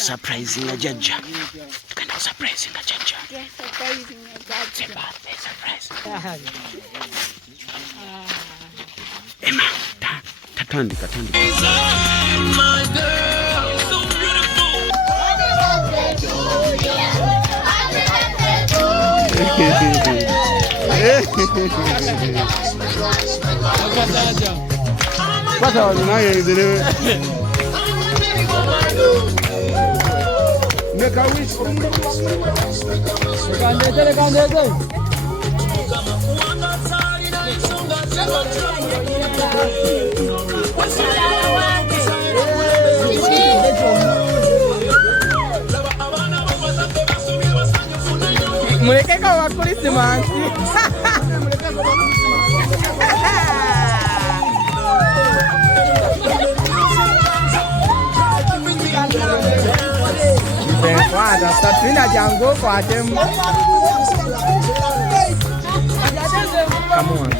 Surprising a judge. Kind of surprising a judge. Yes, surprising a judge. It's a birthday surprise. Emma, tatandika. My girl, so beautiful. What are you make a wish. Muleke kwa Christmas. Kwanza Satrina jango kwa tem. Come on.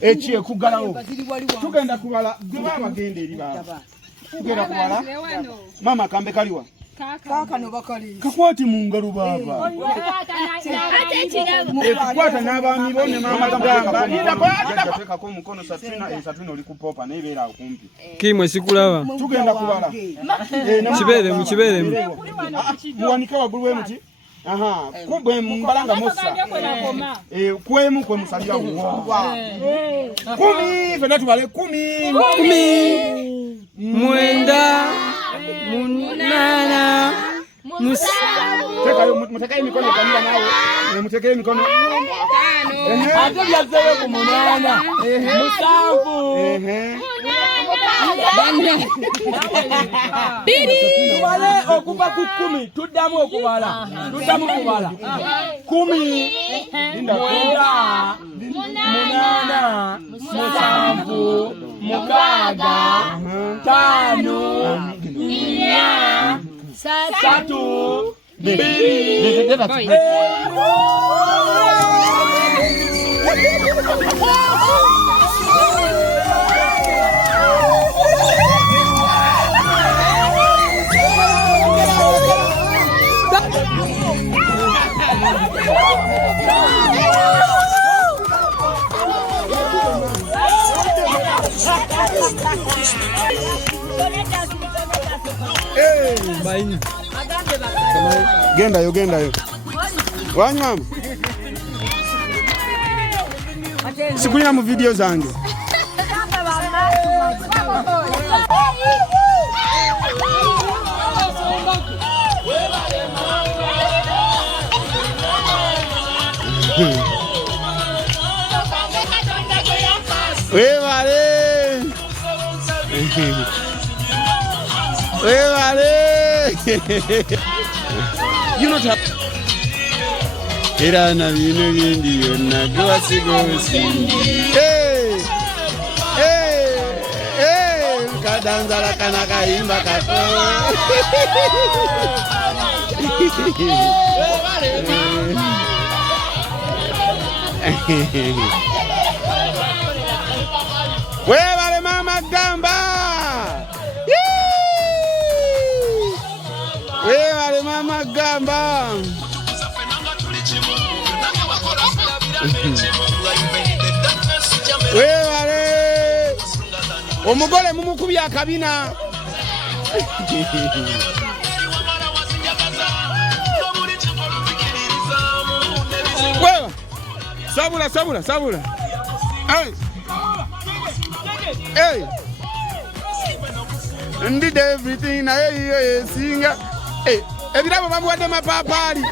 Echiye kugalawo tugenda kubala gwe bagenda eri baba tugenda kubala mama kambe kaliwa kaka no bakali kakwati mu ngalo baba ekwata n'abaami bone mama kamba nida kwa ko mukono Satrina olikupopa nebera okumpi kimwe sikulaba tugenda kubala mukibere muwanika wagulu wemuti aha kubwe mbalanga musa kwemu kwe musalira wo 10 fena tubale 10 mwenda munana musa mutakaye mikono kanira nawe mutakaye mikono ate byazeyo ku munana musanvu biri wale okuva ku 10 tuddamu okubala 10 linda kwenda munana musanvu mukaaga tano inya satu biri Genda yo wanywa sikulina mu video zange wevale you know that era na bino bindi yonna gwasigosi kadanzala kana kaimba kako wevale mama gamba wevale mama gamba Wewale omugole mumukubya akabina. Wewa sabula. Hey. And did everything I sing. Hey, ebirabo bamuwadde mapapali.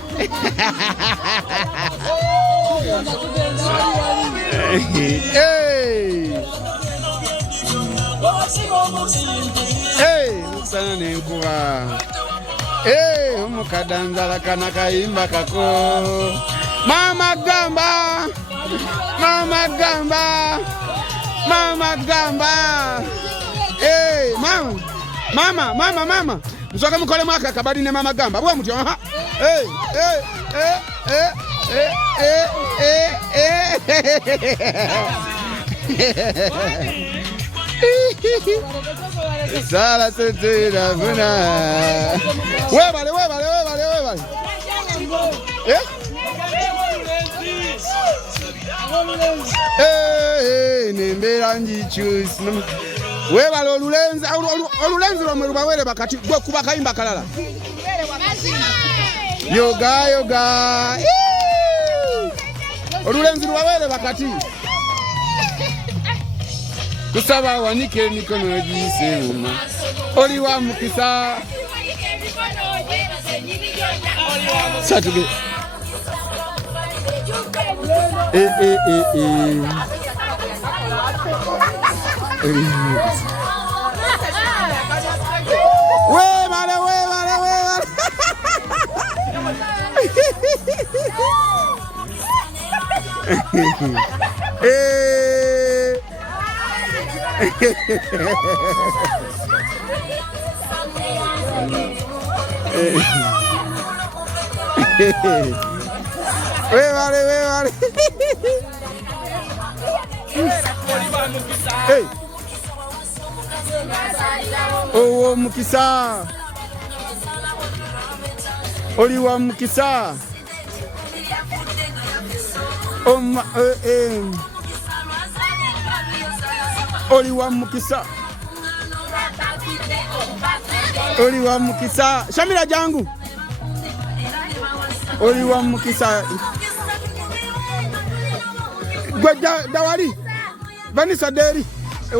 Hey, sana nenkuba. Hey, omukadanzala kana kayimba kako. Mama gamba. Hey, mama. Msoka mukole mwaka kabadi ne mama gamba. Bwa mutyo ha. Hey. Sala tetera buna. Webale. Nembera njichusi. Webale olulenzi lomwe lubawere bakati gwe kuba kayimba kalala. Yoga. Olulenzi lubawere bakati. Kusaba wanike mikono gisema. Oli wa mukisa. Saturday. Webale. Webale. Hey. Oh, mukisa. Oli wa mukisa. Oli wa mukisa. Shamira jangu. Oli wa mukisa. Dawali. Vanessa Deri.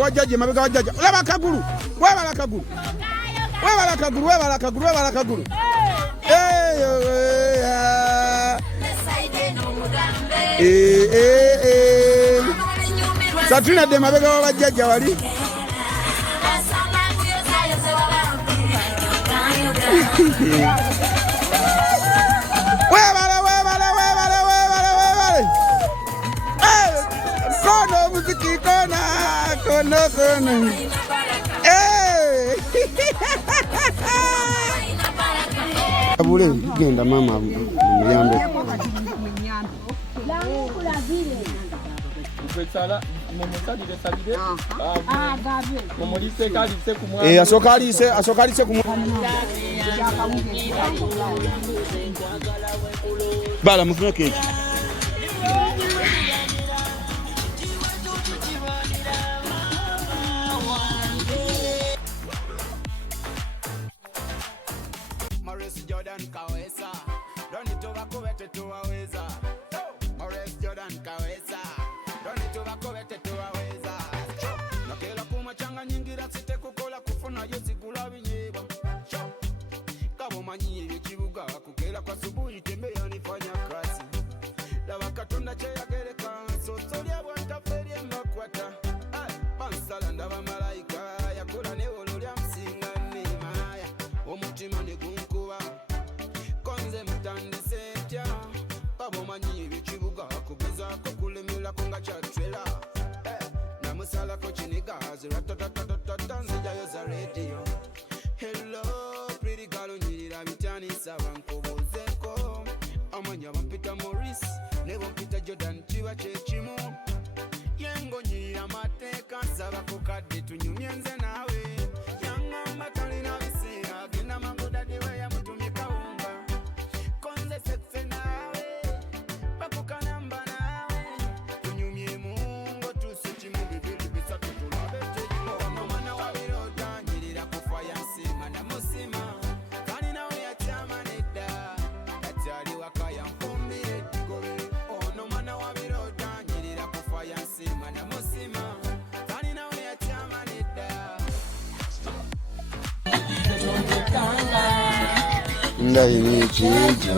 Wajaji mabega wajaji. Laba kaguru. Webala kaguru. Satrina de mabega wajaji wali. Webala. Kono muziki kono. Abule genda mama muyambe. Asokalise kumwa. Bala mufuna keki. Hello, pretty girl, nyirira bitani sabankobozeko. Amanya bampita Morris, ne bampita Jordan chiwa chechimu. Yengo nyirira mateka saba kukadde tunyumye nze nawe. Yangamba talina biseera genda mangoda dewe ya mutumye kawunga. Konze sexe nawe, bakukanamba nawe. Tunyumye mungo tusichi Ndayini chijo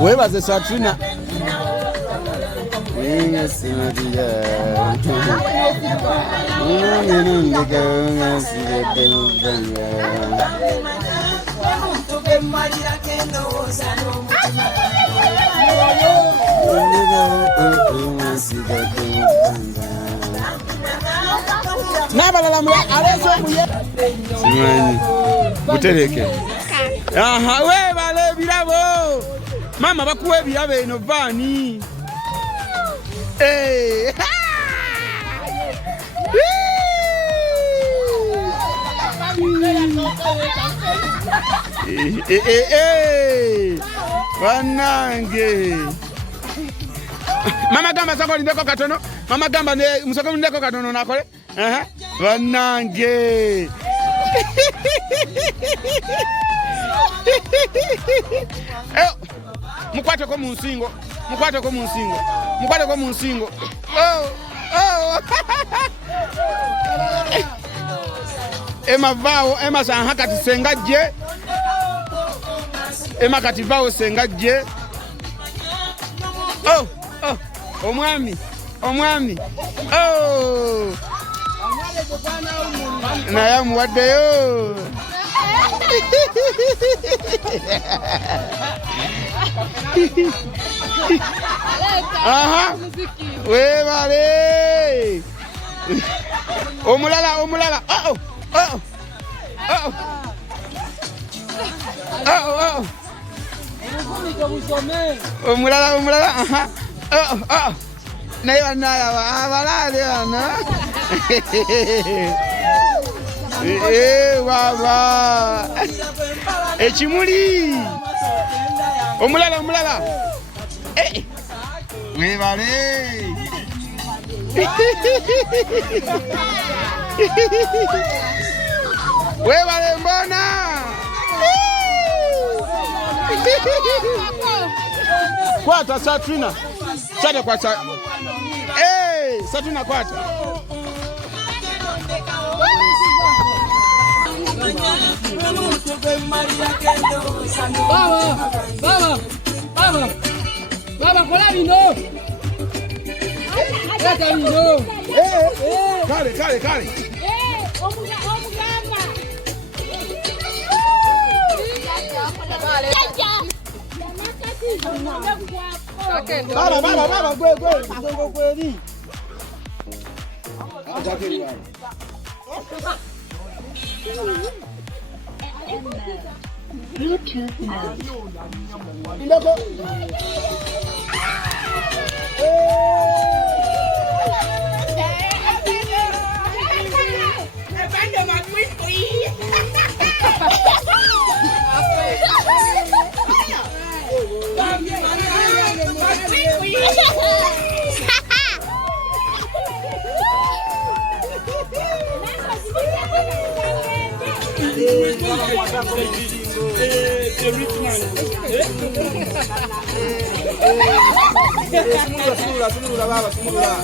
webaze Satrina butereke aha we bale birabo mama bakuwe birabo eno vani wanange mama gamba sako ndeko katono mama gamba ne musako ndeko katono nakole wanange mukwate ko munsingo ema vao ema sanhaka tisengaje ema kativao sengaje omwami na ya muwadeyo aha we vale omulala omulala aha naye banala abalale bana baba ekimuli omulala webale webale mbona kwata Satrina chata kwa Satrina kwata Baba kola vino. Leta vino. Kale. Omugamba. Baba, gwe. Bluetooth mode. Sumulula baba. Sumulula.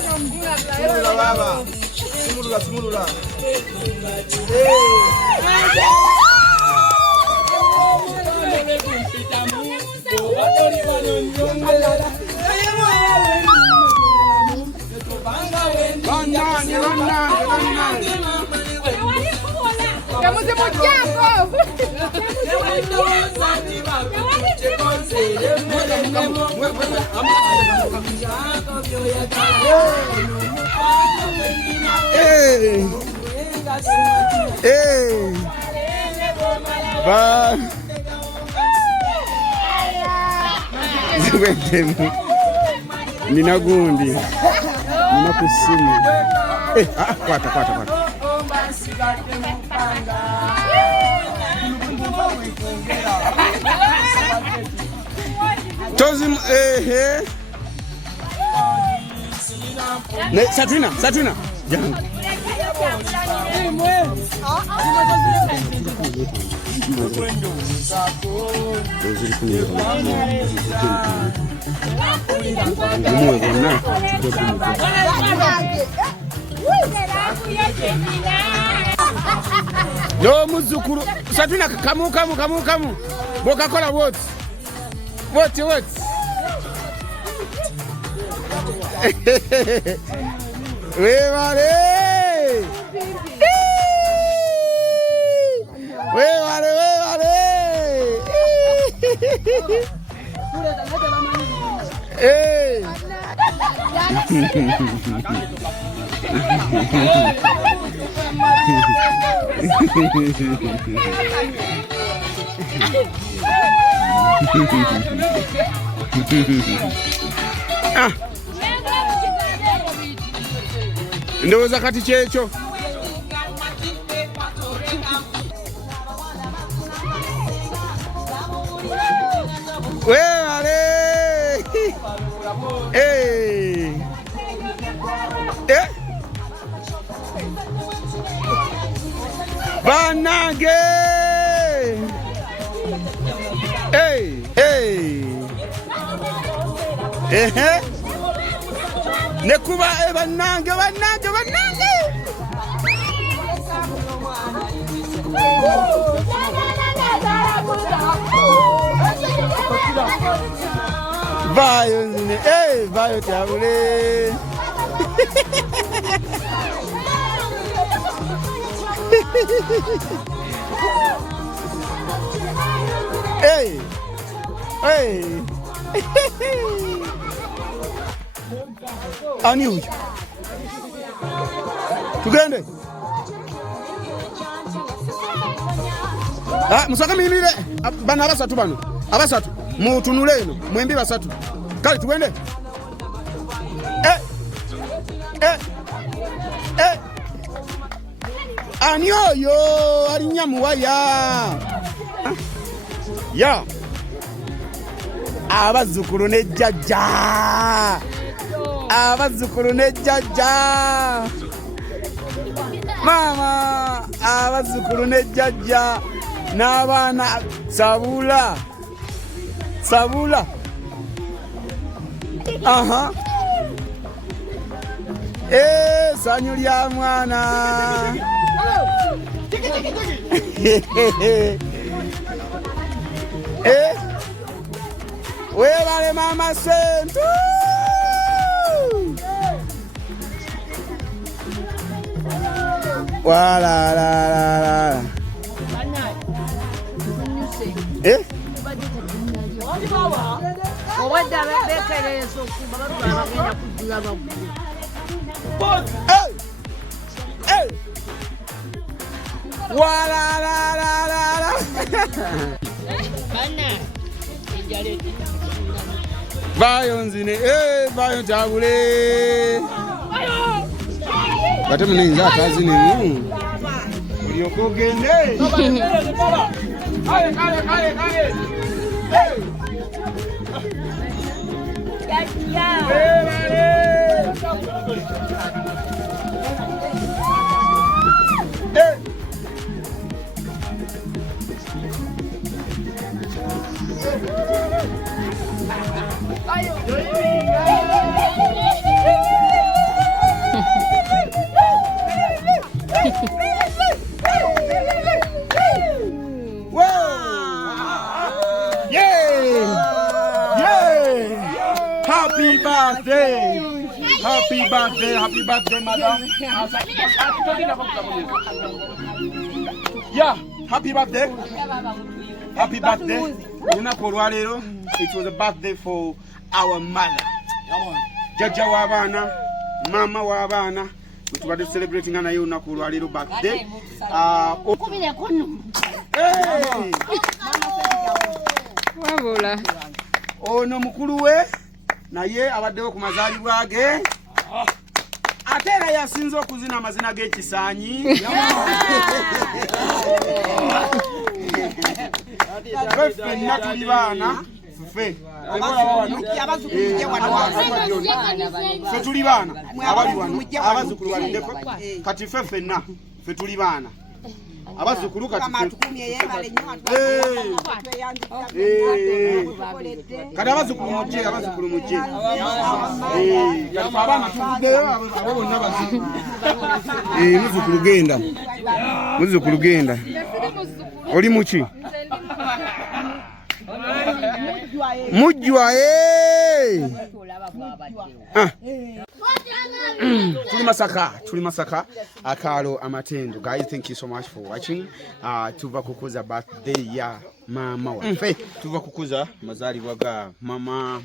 Nina gundi. Nina kusimu. Kwata. Tozi Satrina. Jangan. Yo muzukuru Satrina kamu boka kola what Wevale Hey ndowooza kati kyekyo weewale bannange nekuba bannange vayo nzine vayo tabule ani huyu tugende musaka mimile bana abasatu mutunule eno mwembi basatu kale tugende ani oyo alinya muwaya ya abazukulu ne jjajja mama abazukulu ne jjajja n'abaana sabula aha sanyu lya mwana webale mama sentu wala vayo nzine vayo tabule bate muninza akazi nimu uliokogende kale Happy birthday, madam. Yeah, happy birthday. It was a birthday for our mother. Jaja wabana, mama wabana. We were celebrating na yo na kulwaliro birthday. Wabula. Ono mukulu we naye abaddewo ku mazaalibwa ge. Ate ate era yasinze okuzina amazina g'ekisaanyi ffenna tuli baana ffe tuli baana abali wano abazzukulu baliddeko kati ffenna ffe tuli baana abazzukulu kati abazzukulu mujje kati abaana tuvuddeyo abo bonna bazzukulu muzzukulu genda oli muki mujjwa tuli Masaka akalo amatendo. Guys, thank you so much for watching. Tuva kukuza birthday ya mama waffe, tuva kukuza mazalibwa ga mama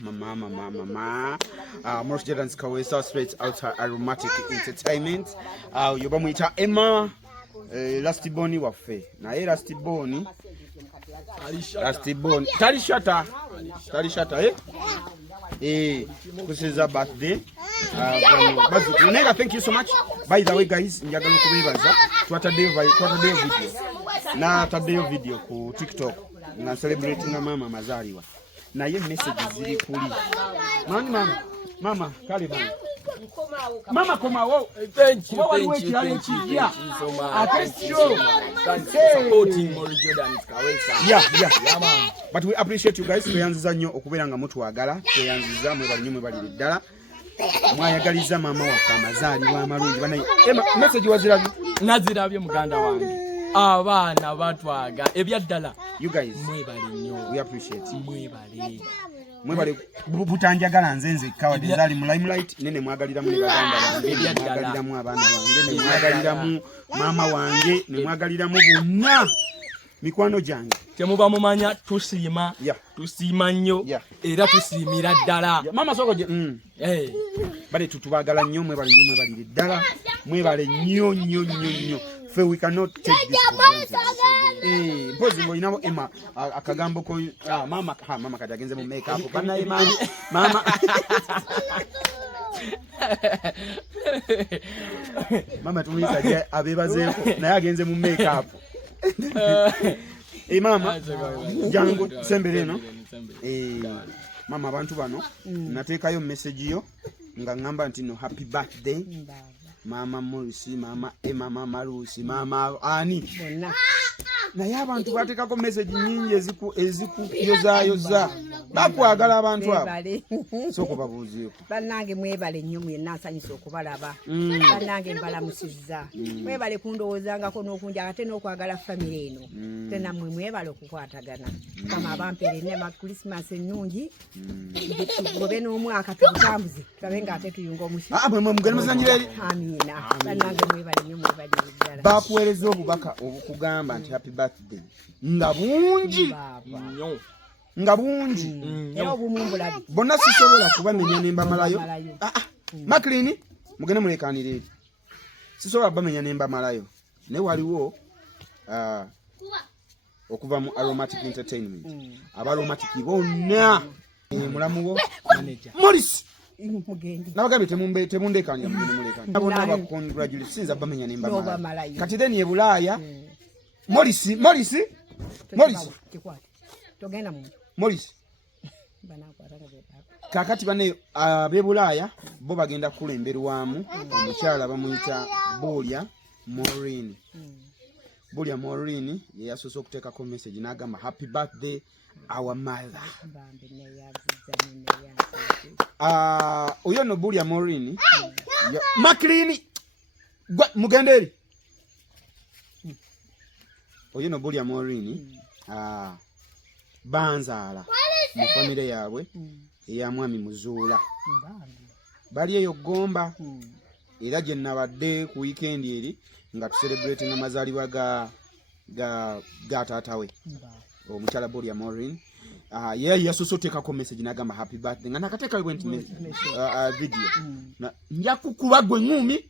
Morris Jordan Kawesa straight out Aromatic Entertainment. Yoba muita Emma Last Boni waffe naye Last Boni talishata kusiza birthday thank you so much. By the way guys, njagala okubebaza twataddeyo video ku TikTok nga celebrating mama mazaliwa naye message ziri kuli mama kale bana mama komawo. Thank you so much. Thank you so much. Thanks for supporting Morris Jordan Kawesa. Yeah, man. But we appreciate you guys. Tuyanziza nnyo okubeera nga mutwagala. Tuyanziza mwe bali ddala. Mwayagaliza mama waffe amazaalibwa amalungi. Message wazirabye? Nazirabye muganda wange. Abaana batwaga ebyaddala. You guys, mwebale nnyo. We appreciate. Mwebale butanjagala nze kawadde zali mu limelight nene mwagalira mu baganda bange mwagalira mu abaana bange ne mwagalira mu mama wange ne mwagalira mu bonna mikwano gyange. Temuba mumanya tusiima tusiima nnyo era tusiimira ddala. Mama soko je bale tutubagala nnyo mwebale ddala mwebale nnyo. We cannot take this for granted. Mpozi ngo inabo Emma akagambo ko mama katagenze mu make up bana mama mama tumisa je abebaze naye agenze mu make up mama jango sembere no mama abantu bano nateekayo message yo nga ngamba nti no happy birthday Mama Morris, Mama Emma, Mama Lucy, Mama Ani. Naye abantu bateekako message nyingi eziku yoza bakwagala abantu abo soko babuuziyo bannange mwebale nnyo mwenna nsanyusa okubalaba bannange mbalamusizza mwebale kundowoozangako n'okunja ate n'okwagala famire eno tena mmwe mwebale okukwatagana kama abampere nema Christmas ennungi tugobe n'omwaka tutambuze tulabe ng'ate tuyunga omusi mwe mugenda muzanjira eri amina bannange mwebale nnyo mwebale ddala bakuweereza obubaka obukugamba nti happy birthday nga bungi bonna sisobola kubamenya nemba malayo Maklini mugende mulekanire eri sisobola bamenya nemba malayo ne waliwo okuva mu Aromatic Entertainment Aromatic bonna mulamuwo Morris nabagambye temundekanira mugende mulekanira bonna bakongratulate sinza bamenya nemba malayo kati then ye Bulaaya Morris kakati bane ab'Ebulaaya bo bagenda kulemberwamu omukyala bamuyita Bulia Maureen. Bulia Maureen ye yasoose okuteekako message n'agamba happy birthday our mother. Oyo no Bulia Maureen Maklini mugenderi oyo no Bulia Maureen banzaala mu famire yaabwe eya mwami Muzuula bali eyo Gomba era gye nabadde ku weekend eri nga tucelebrate amazaalibwa ga taatawe omukyala Bulia Maureen ye yasoose oteekako message n'agamba happy birthday nga nakateekayo video njakukuba gwe ngumi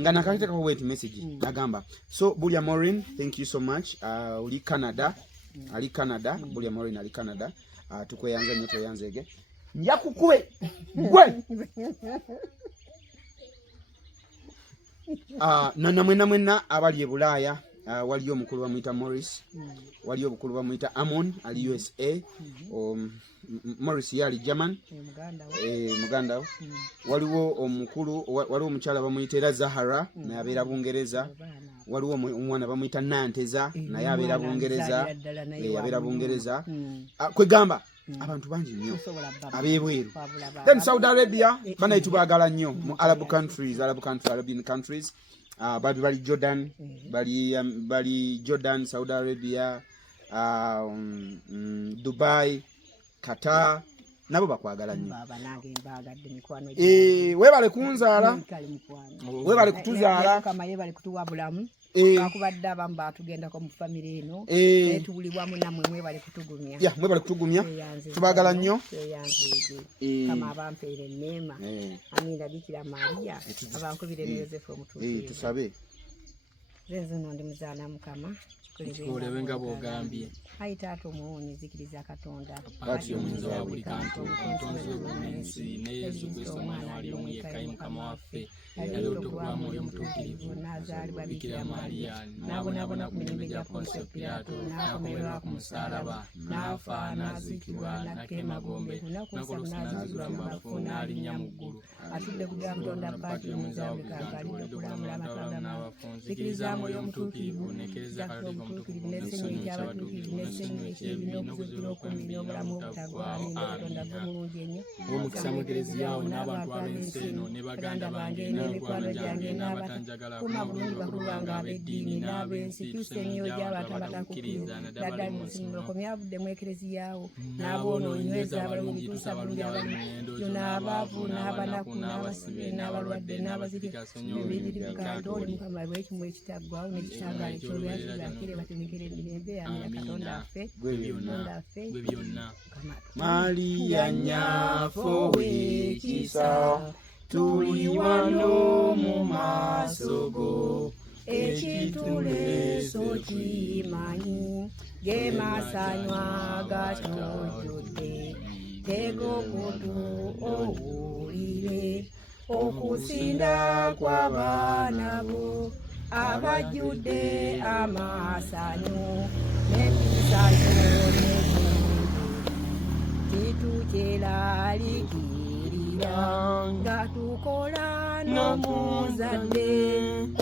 nga nakateekako went message n'agamba so Bulia Maureen thank you so much ali Canada Bulia Maureen ali Canada tukweyanza nnyo tweyanzege yakukube gwe namwena abali e Bulaaya waliyo omukulu bamuyita Morris, waliyo obukulu bamuyita Amon ali USA, Morris yali German, muganda we. Waliwo omukulu, waliwo omukyala bamuyita era Zahara naye abeera Bungereza. Waliwo omwana bamuyita Nanteza naye abeera Bungereza, abeera Bungereza. Kwegamba abantu bangi nnyo ab'ebweru. Then Saudi Arabia banayitu baagala nnyo mu Arabian countries. Bali Jordan, bali Jordan, Saudi Arabia, Dubai, Qatar, nabo bakwagala nnyo. Webale kunzaala, webale kutuzaala, kama yebale kutuwa bulamu. Bakubadde abamu batugendako mu family eno netubulibwamu namwe mwebale kutugumya. Mwebale kutugumya, tubagala nnyo. Kama abampeere Neema, Amina Bikira Maria, abankubire ne Yosefu omutuukirivu. Tusabe. Zenzo ndi muzaana Mukama. Kikolewe nga bw'ogambye. Ayi Taata omuwonye zikiriza Katonda. Kati omulinzi wa buli kantu, omutonzi w'ensi, ne Yesu Kristo omwana wali omu yekka ye Mukama waffe. Yali olutukuva Mwoyo Omutuukirivu, n'azaalibwa Bikira Maria, n'abonaabona ku mirembe gya Pontiyo Piraato, n'akomererwa ku musaalaba, n'afa, n'aziikibwa, n'akka emagombe, n'olunaku n'azuukira mu bafu, n'alinnya mu ggulu. Atudde ku bya Katonda Paati omulinzi wa buli kantu, alidde okulamula amatwala n'abafu. Nzikiriza Mwoyo Omutuukirivu, n'ekkiriza Katonda omutuukirivu, n'essenyu eky'abatuukirivu, n'essenyu eky'ebibi, n'okuzuukira okumbi, n'obulamu obutaggwaawo, Katonda gwe mulungi ennyo. Omukisa mu Eklezia yawo n'abantu ab'ensi eno, ne baganda bange, n'emikwano gyange, n'abatanjagala, kuma bulungi bakulu bange ab'eddiini n'ab'ensi, Kristo gy'abantu abatakukkiriza, naddala mu nsingo komyavudde mu Eklezia yawo, n'aboonoonyweza abalongo bituusa bulungi abalimu, n'abaavu, n'abanaku, n'abasibe, n'abalwadde, n'abazirika, n'ebiribikanta, oli Mukama bw'ekimu ekitaggwaawo n'ekitangaala eky'olwazira akire batenekere emirembe yamira Katonda affe, Katonda affe, Maria nnyaffe ow'ekisa, tuli wano mu maaso go, ekituleeso kimanyi, ge masanyu agatujjudde, tega okutu owulire okusinda kw'abaana bo abajjudde amasanyu n'emisanyu titukyeraliikirira nga tukola n'omuzadde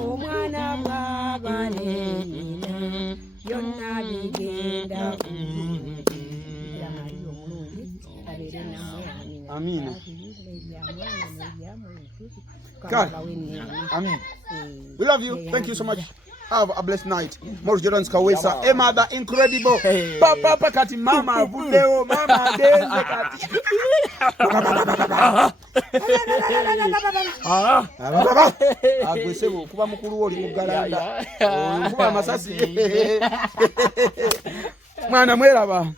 omwana bw'aba ne nnyina byonna bigenda bulungi. Omulungi abeere nammwe. Amina. God. Amen. We love you. Thank you so much. Have a blessed night. Morris Jordan Kawesa. Emma the incredible. Papa kati mama avudeo. Mama denze kati. Agwesebo kuba mukulu oli mugalanda. Kuba masasi. Mwana mweraba.